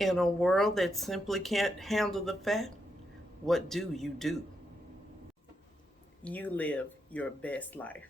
In a world that simply can't handle the fact, what do? You live your best life.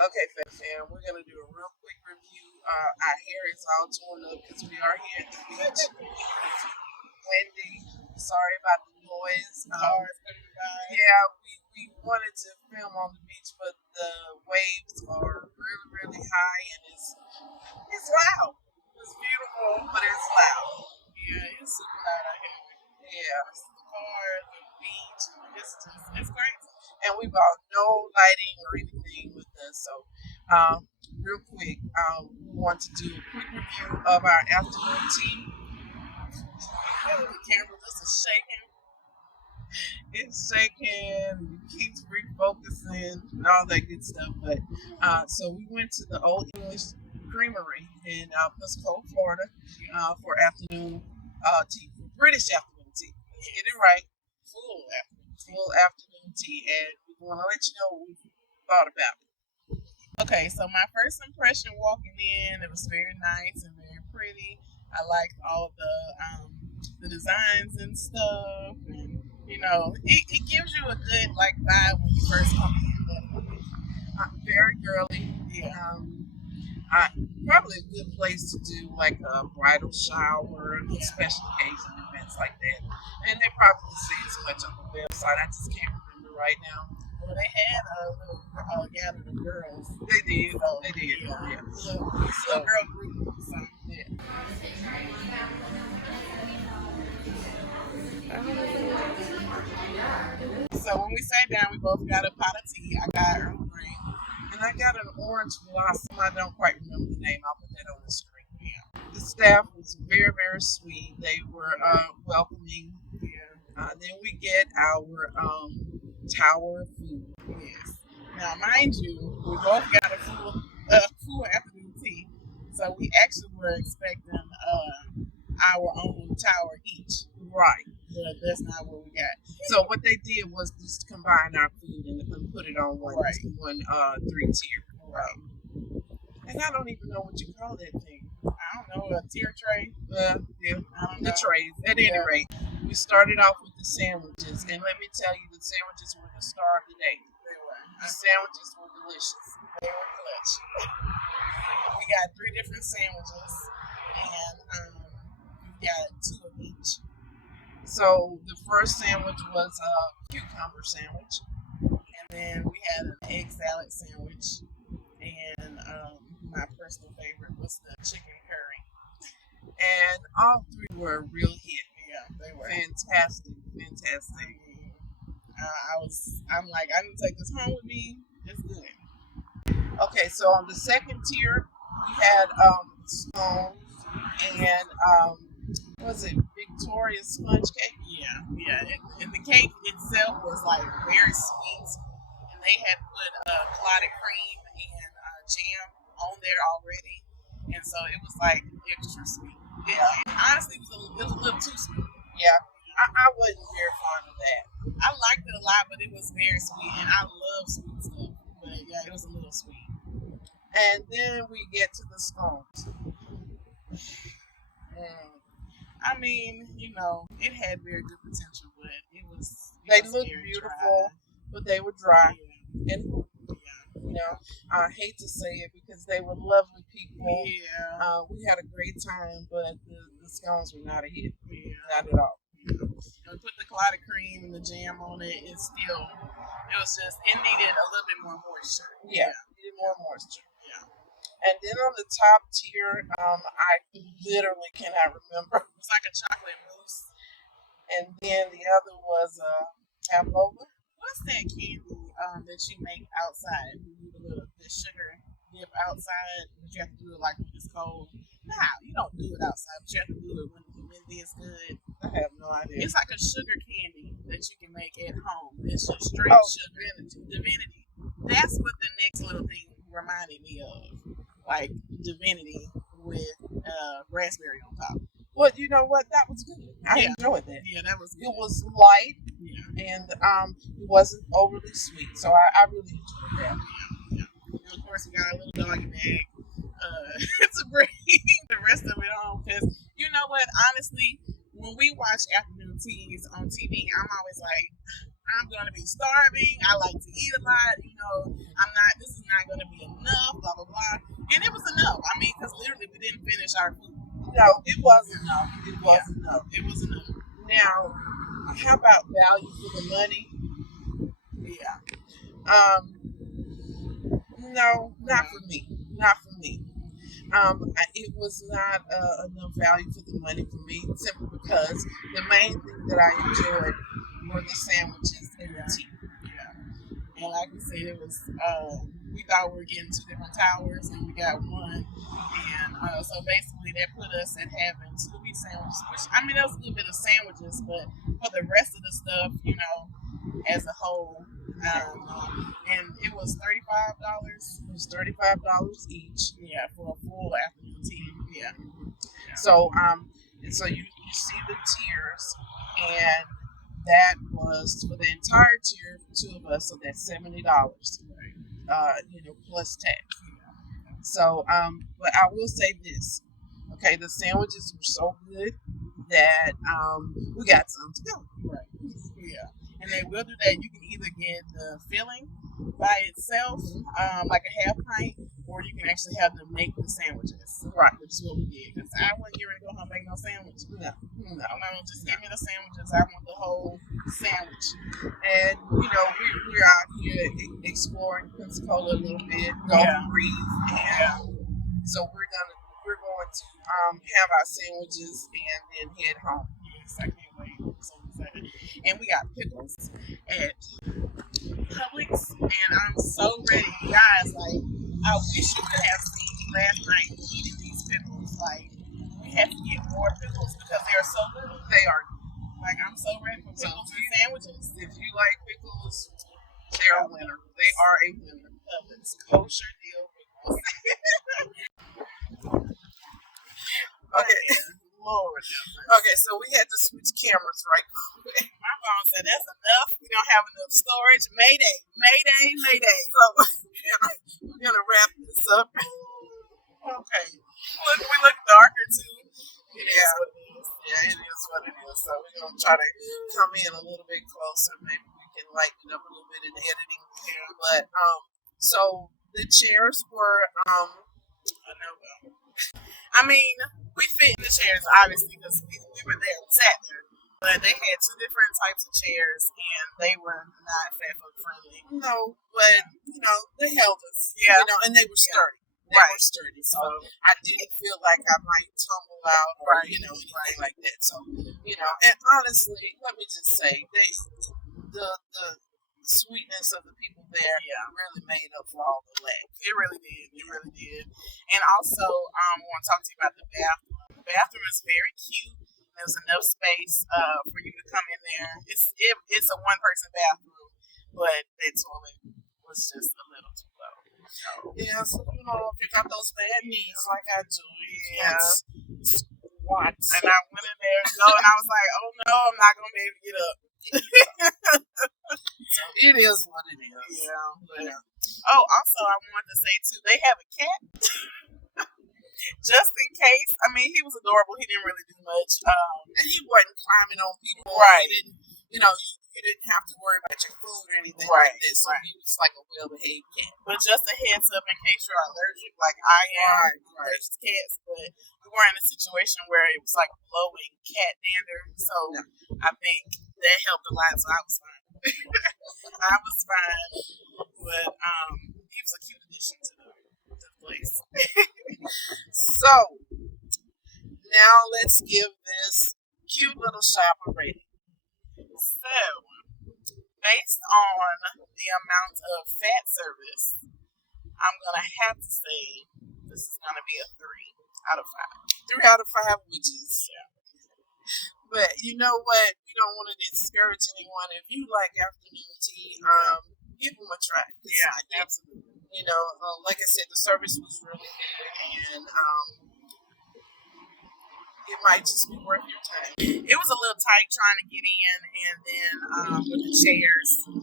Okay, fam, we're gonna do a real quick review. Our hair is all torn up because we are here at the beach. Windy. Sorry about the noise. Yeah, we wanted to film on the beach, but the waves are really, really high and it's loud. It's beautiful, but it's loud. Yeah, it's super loud out here. Yeah. It's the cars, the beach. It's crazy. And we bought no lighting or anything with us. So, real quick, we want to do a quick review of our afternoon tea. The camera just is shaking. It's shaking, it keeps refocusing, and all that good stuff. But so we went to the Old English Creamery in Pensacola, Florida, for afternoon tea, for British afternoon tea. Let's get it right. Full afternoon tea, and we want to let you know what we thought about it. Okay, so my first impression walking in, it was very nice and very pretty. I liked all the designs and stuff, and it gives you a good vibe when you first come in. Very girly. Yeah. Probably a good place to do like a bridal shower, special occasion events like that. And they probably say so much on the website. I just can't remember right now. Well, they had a little gathering of girls. They did. So, They did. Yeah. Little girl group. So, yeah. So when we sat down, we both got a pot of tea. I got Earl Grey. And I got an orange blossom. I don't quite remember the name. I'll put that on the screen. Yeah. The staff was very, very sweet. They were welcoming. Yeah. Then we get our tower of food. Yes. Now, mind you, we both got a full afternoon tea. So we actually were expecting our own tower each. Right. But that's not what we got. So what they did was just combine our food and put it on one 3-tier. Right. And I don't even know what you call that thing. I don't know, a tier tray. Yeah, I don't the know. trays. At any rate, we started off with the sandwiches, and let me tell you, the sandwiches were the star of the day. They were. The sandwiches were delicious. They were clutch. We got 3 different sandwiches, and we got 2 of each. So the first sandwich was a cucumber sandwich. And then we had an egg salad sandwich. And my personal favorite was the chicken curry. And all 3 were a real hit. Yeah, they were. Fantastic. I'm like, I didn't take this home with me. It's good. Okay, so on the second tier, we had scones and was it Victoria sponge cake? Yeah. And the cake itself was very sweet, and they had put clotted cream and jam on there already, and so it was extra sweet. Honestly, it was a little too sweet. Yeah, I wasn't very fond of that. I liked it a lot, but it was very sweet, and I love sweet stuff. But yeah, it was a little sweet. And then we get to the scones. I mean, it had very good potential, but it was. They looked beautiful, but they were dry. Yeah. And I hate to say it because they were lovely people. Yeah. We had a great time, but the scones were not a hit. Yeah. Not at all. We put the clotted cream and the jam on it. It needed a little bit more moisture. Yeah. Needed more moisture. Yeah. And then on the top tier, I literally cannot remember. It was like a chocolate mousse. And then the other was pavlova. What's that candy that you make outside? You do the sugar dip outside, but you have to do it when it's cold. Nah, you don't do it outside, but you have to do it when the humidity is good. I have no idea. It's like a sugar candy that you can make at home. It's just straight sugar. Divinity. That's what the next little thing reminded me of. Like Divinity with raspberry on top. Well, you know what? That was good. I enjoyed that. Yeah, that was good. It was light. Yeah. And it wasn't overly sweet. So I really enjoyed that. Yeah. And of course, we got a little doggy bag to bring the rest of it home. Because you know what? Honestly, when we watch afternoon teas on TV, I'm always like, I'm going to be starving. I like to eat a lot. This is not going to be enough? Blah, blah, blah. And it was enough. I mean, because literally we didn't finish our food. No, it was enough. It was enough. It was enough. Now, how about value for the money? Yeah. No, not for me. Not for me. It was not enough value for the money for me, simply because the main thing that I enjoyed were the sandwiches and the tea. Yeah. And like we said, it was, we thought we were getting 2 different towers, and we got one. And so basically that put us at having 2 meat sandwiches, which, I mean, that was a little bit of sandwiches, but for the rest of the stuff, you know, as a whole, and it was $35. It was $35 each. Yeah, for a full afternoon tea. Yeah. So and so you see the tiers, and that was for the entire tier for 2 of us, so that's $70. You know, plus tax. So but I will say this. Okay, the sandwiches were so good that we got some to go. Right. Yeah. And they will do that. You can either get the filling by itself, like a half pint, or you can actually have them make the sandwiches. Right. Which is what we did. Because I wasn't getting ready to go home and make no sandwich. No. Just give me the sandwiches. I want the whole sandwich. And, you know, we're out here exploring Pensacola a little bit, go breathe. And so we're going to have our sandwiches and then head home. Yes, I can't wait. I'm so excited. And we got pickles at Publix, and I'm so ready, guys. Like, I wish you could have seen me last night eating these pickles. Like, we have to get more pickles because they are so good. They are. Like, I'm so ready for pickles and sandwiches. If you like pickles, they're a winner. They are a winner. Publix kosher deal pickles. Okay. Lord. Okay, so we had to switch cameras right quick. My phone said that's enough. We don't have enough storage. Mayday, mayday, mayday. So we're gonna wrap this up. Okay. Look, we look darker too. It is what it is. Yeah, it is what it is. So we're gonna try to come in a little bit closer. Maybe we can lighten up a little bit in editing. But so the chairs were a no-go. I mean, we fit in the chairs, obviously, because we were there, we sat there. But they had 2 different types of chairs, and they were not fat-folk friendly. no, but you know they held us. Yeah. You know, and they were sturdy. They were sturdy. So I didn't feel like I might tumble out or anything like that. So and honestly, let me just say the sweetness of the people there really made up for all the lack. It really did. It really did. And also, I want to talk to you about the bathroom. The bathroom is very cute. There's enough space for you to come in there. It's a 1-person bathroom, but the toilet was just a little too low. So, yeah, so if you got those bad knees like I do, squat. And I went in there and I was like, oh no, I'm not gonna be able to get up. So it is what it is. Yeah. Oh, also I wanted to say too, they have a cat. Just in case. I mean, he was adorable. He didn't really do much. And he wasn't climbing on people. Right. He didn't, you didn't have to worry about your food or anything like that. So he was like a well-behaved cat. But just a heads up in case you're allergic, like I am allergic to cats, but we were in a situation where it was like blowing cat dander. So I think that helped a lot. So I was fine. I was fine. But he was a cute addition to the place. So now let's give this cute little shop a rating. So, based on the amount of fat service, I'm going to have to say this is going to be a 3 out of 5. 3 out of 5 widgets. Yeah. But you know what? We don't want to discourage anyone. If you like afternoon tea, give them a try. Yeah, absolutely. Like I said, the service was really good, and it might just be worth your time. It was a little tight trying to get in, and then with the chairs, But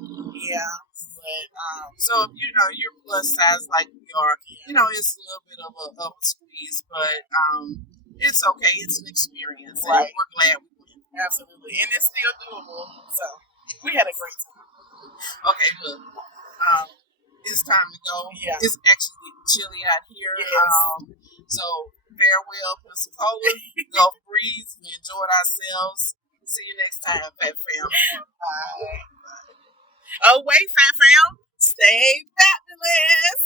so if you're plus size like we are, it's a little bit of a squeeze, but it's okay. It's an experience, and we're glad we went. Absolutely, and it's still doable. So we had a great time. Okay, look. it's time to go. Yeah. It's actually getting chilly out here. Yes. So farewell, Pensacola. Gulf breeze. We enjoyed ourselves. See you next time, Fat Fam. Bye. Oh, wait, fam. Stay fabulous.